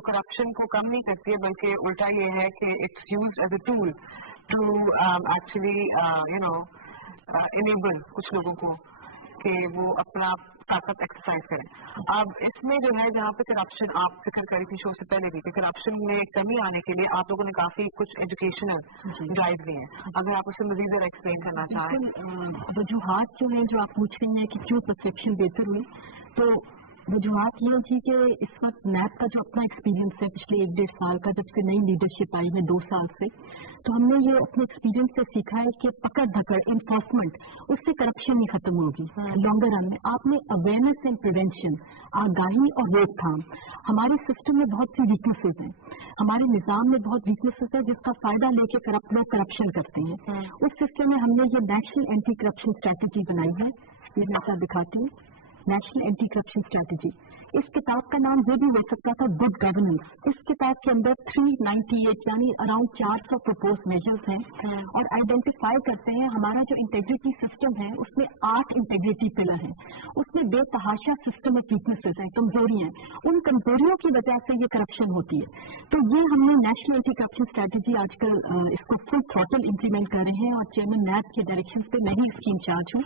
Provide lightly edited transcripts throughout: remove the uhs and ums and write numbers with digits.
وہ کرپشن کو کم نہیں کرتی ہے بلکہ الٹا یہ ہے کہ it's used as a tool to actually enable کچھ لوگوں کو کہ وہ اپنا طاقت ایکسرسائز کریں. اب اس میں جو ہے جہاں پہ کرپشن آپ ذکر کری تھی شو سے پہلے بھی کہ کرپشن میں کمی آنے کے لیے آپ لوگوں نے کافی کچھ ایجوکیشنل ڈرائیو دی ہیں, اگر آپ اسے مزید اور ایکسپلین کرنا چاہیں. وجوہات جو ہیں جو آپ پوچھ رہی ہیں کہ کیوں پرسیپشن بہتر ہوئی, تو وجوہات یہ تھی کہ اس وقت نیب کا جو اپنا ایکسپیرینس ہے پچھلے 1-1.5 سال کا, جب سے نئی لیڈرشپ آئی ہے 2 سال سے, تو ہم نے یہ اپنے ایکسپیرینس سے سیکھا ہے کہ پکڑ دھکڑ انفورسمنٹ اس سے کرپشن نہیں ختم ہوگی لانگر رن میں. آپ نے اویئرنیس اینڈ پریونشن, آگاہی اور روک تھام, ہمارے سسٹم میں بہت سی ویکنیسز ہیں, ہمارے نظام میں بہت ویکنیسز ہے جس کا فائدہ لے کے کرپٹ لوگ کرپشن کرتے ہیں. اس سسٹم میں ہم نے یہ نیشنل اینٹی کرپشن اسٹریٹجی بنائی ہے, یہ میں آپ دکھاتی ہوں, نیشنل اینٹی کرپشن اسٹریٹجی. اس کتاب کا نام یہ بھی ہو سکتا تھا گڈ گورننس. اس کتاب کے اندر 398 یعنی اراؤنڈ 400 پرپوز میجرز ہیں اور آئیڈینٹیفائی کرتے ہیں ہمارا جو انٹیگریٹی سسٹم ہے اس میں 8 انٹیگریٹی پلر ہیں, اس میں بے تحاشا سسٹم میں ویکنیسز ہیں, کمزوریاں ہیں, ان کمزوریوں کی وجہ سے یہ کرپشن ہوتی ہے. تو یہ ہم نے نیشنل اینٹی کرپشن اسٹریٹجی آج کل اس کو فل تھروٹل امپلیمنٹ کر رہے ہیں اور چیئرمین نیب کے ڈائریکشن پہ میں ہی اس کی انچارج ہوں.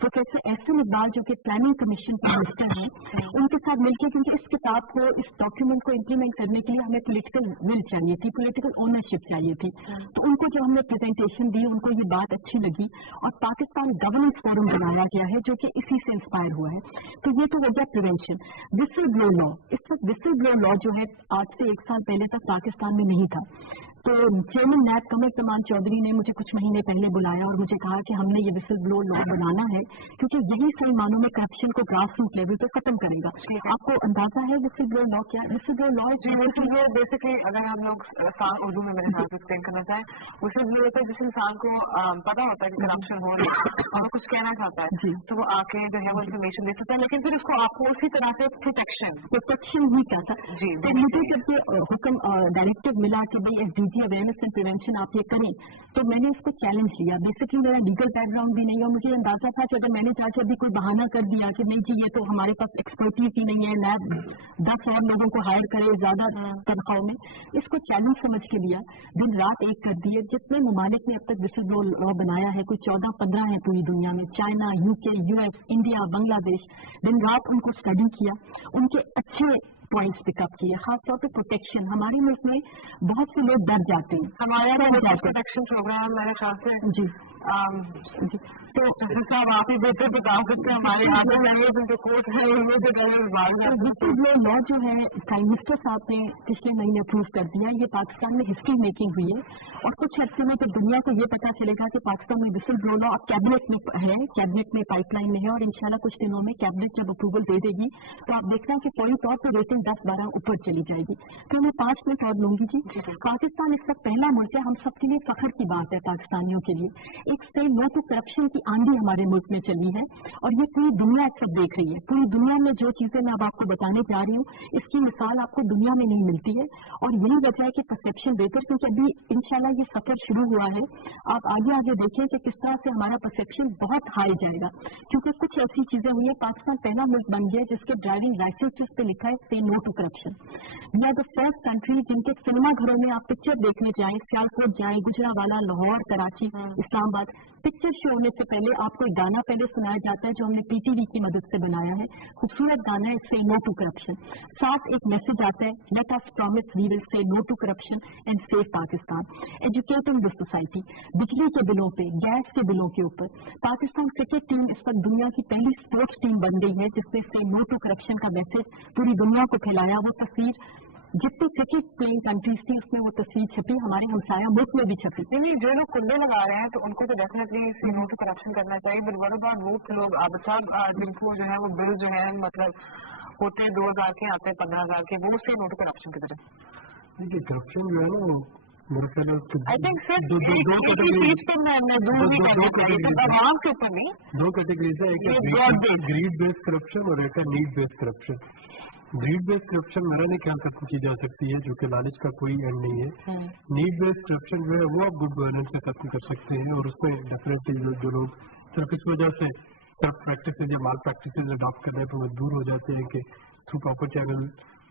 پروفیسر احسن اقبال جو کہ پلاننگ کمیشن کے منسٹر ہیں, ان کے ساتھ مل کے, کیونکہ اس کتاب کو اس ڈاکیومنٹ کو امپلیمنٹ کرنے کے لیے ہمیں پولیٹیکل ول چاہیے تھی, پولیٹیکل اونرشپ چاہیے تھی, تو ان کو جو ہم نے پریزنٹیشن دی ان کو یہ بات اچھی لگی اور پاکستان گورننس فورم بنایا گیا ہے جو کہ اسی سے انسپائر ہوا ہے. تو یہ تو ہو گیا پریونشن. وسل بلو لا, اس وقت وسل بلو لا جو ہے آج سے 1 سال پہلے تک پاکستان میں نہیں تھا. تو چیئرمین نیب قمر زمان چودھری نے مجھے کچھ مہینے پہلے بلایا اور مجھے کہا کہ ہم نے یہ وسل بلو لا بنانا ہے کیونکہ یہی صحیح معنوں میں کرپشن کو گراس روٹ لیول پہ ختم کرے گا. آپ کو اندازہ ہے وسل بلو لا کیا ہے؟ وسل بلو لا بیسکلی اگر ہم لوگ اردو میں میرے ساتھ ایکسپلین کرنا چاہیں, وسل بلو ہوتا ہے جس انسان کو پتا ہوتا ہے کہ کرپشن ہو رہا ہے اور وہ کچھ کہنا چاہتا ہے تو وہ آ کے جو ہے وہ انفارمیشن دے سکتا ہے, لیکن پھر اس کو آپ کو اسی طرح سے پروٹیکشن ہی کیا تھا. تو مجھے جب یہ حکم ڈائریکٹو ملا کہ بھائی S D G awareness and prevention آپ یہ کریں, تو میں نے اس کو چیلنج لیا. بیسکلی میرا لیگل بیک گراؤنڈ بھی نہیں ہے اور مجھے اندازہ تھا کہ اگر میں نے چاہا ابھی کوئی بہانہ کر دیا کہ نہیں جی یہ تو ہمارے پاس ایکسپرٹیز ہی نہیں ہے, نیب 10 اور لوگوں کو ہائر کرے زیادہ تنخواہوں میں, اس کو چیلنج سمجھ کے لیا, دن رات ایک کر دیے. جتنے ممالک نے اب تک وسل بلو لا بنایا ہے, کوئی 14-15 ہیں پوری دنیا میں, چائنا, یو کے, یو ایس, انڈیا, بنگلہ دیش, دن رات ان کو اسٹڈی کیا, ان کے اچھے پوائنٹس پک اپ کیے. خاص طور پہ پروٹیکشن, ہمارے ملک میں بہت سے لوگ ڈر جاتے ہیں. ہمارا پروٹیکشن پروگرام میرے خیال سے جی تو صاحب آپ ہی بہتر بتا سکتے ہیں ہمارے آگے جائیے جو کورس ہے یہ لا جو ہے پرائم منسٹر صاحب نے پچھلے مہینے اپروو کر دیا. یہ پاکستان میں ہسٹری میکنگ ہوئی ہے اور کچھ عرصے میں تو دنیا کو یہ پتا چلے گا کہ پاکستان میں وسل بلو لا اب کیبنٹ میں ہے, کیبنٹ میں پائپ لائن میں ہے اور انشاءاللہ کچھ دنوں میں کیبنٹ جب اپروول دے دے گی تو آپ دیکھنا کہ فوری طور پر ریٹنگ 10-12 اوپر چلی جائے گی. تو میں 5 منٹ اور لوں گی. جی پاکستان اس وقت پہلا ملک ہے, ہم سب کے لیے فخر کی بات ہے پاکستانیوں کے لیے. ایک سے نو ٹو کرپشن کی آندھی ہمارے ملک میں چلی ہے اور یہ پوری دنیا اس وقت دیکھ رہی ہے. پوری دنیا میں جو چیزیں میں اب آپ کو بتانے جا رہی ہوں اس کی مثال آپ کو دنیا میں نہیں ملتی ہے اور یہی وجہ ہے کہ پرسیپشن بہتر, کیونکہ ابھی انشاءاللہ یہ سفر شروع ہوا ہے. آپ آگے آگے دیکھیں کہ کس طرح سے ہمارا پرسیپشن بہت ہائی جائے گا کیونکہ کچھ ایسی چیزیں ہوئی ہیں. پاکستان پہلا ملک بن گیا جس کے ڈرائیونگ لائسنس پہ لکھا ہے say no to corruption. We are the first country جن کے سنیما گھروں میں آپ پکچر دیکھنے جائیں, سیالکوٹ جائیں, گجرانوالہ, لاہور, کراچی, اسلام آباد, پکچر شو ہونے سے پہلے آپ کو ایک گانا پہلے سنایا جاتا ہے جو ہم نے پی ٹی وی کی مدد سے بنایا ہے. خوبصورت گانا ہے سے نو ٹو کرپشن. ساتھ ایک میسج آتا ہے, let us promise we will say no to corruption and save Pakistan. Educating the society, بجلی کے بلوں پہ, گیس کے بلوں کے اوپر. پاکستان کرکٹ ٹیم اس وقت دنیا کی پہلی اسپورٹس ٹیم بن گئی ہے جس نے سے نو ٹو کرپشن کا میسج پوری دنیا کو پھیلایا. وہ تصویر جتنی کرکٹ پلئنگ کنٹریز تھی اس میں وہ تصویر چھپی, ہمارے ہمسایہ ملک میں بھی چھپی. جو لوگ کنڈے لگا رہے ہیں تو ان کو تو ڈیفینیٹلی نو ٹو کرپشن کرنا چاہیے. بٹ وٹ اباؤٹ وہ لوگ جن کو جو ہے وہ بل جو ہے مطلب ہوتے ہیں 2000 کے, آتے ہیں 15,000 کے, وہ اس سے نو ٹو کرپشن کی طرف. دیکھیے کرپشن جو ہے نا دو کیٹیگریز ہے, ایک ہے گریڈ بیسڈ کرپشن اور ایک ہے need based corruption. Greed based corruption میرا نہیں خیال ختم کی جا سکتی ہے جو کہ لالچ کا کوئی اینڈ نہیں ہے. نیڈ بیسڈ کرپشن جو ہے وہ آپ گڈ گورننس سے ختم کر سکتے ہیں اور اس میں ڈیفینیٹلی جو لوگ صرف اس وجہ سے پریکٹسز یا مال پریکٹسز اڈاپٹ کرنے پر مجبور ہو جاتے ہیں کہ تھرو پراپر چینل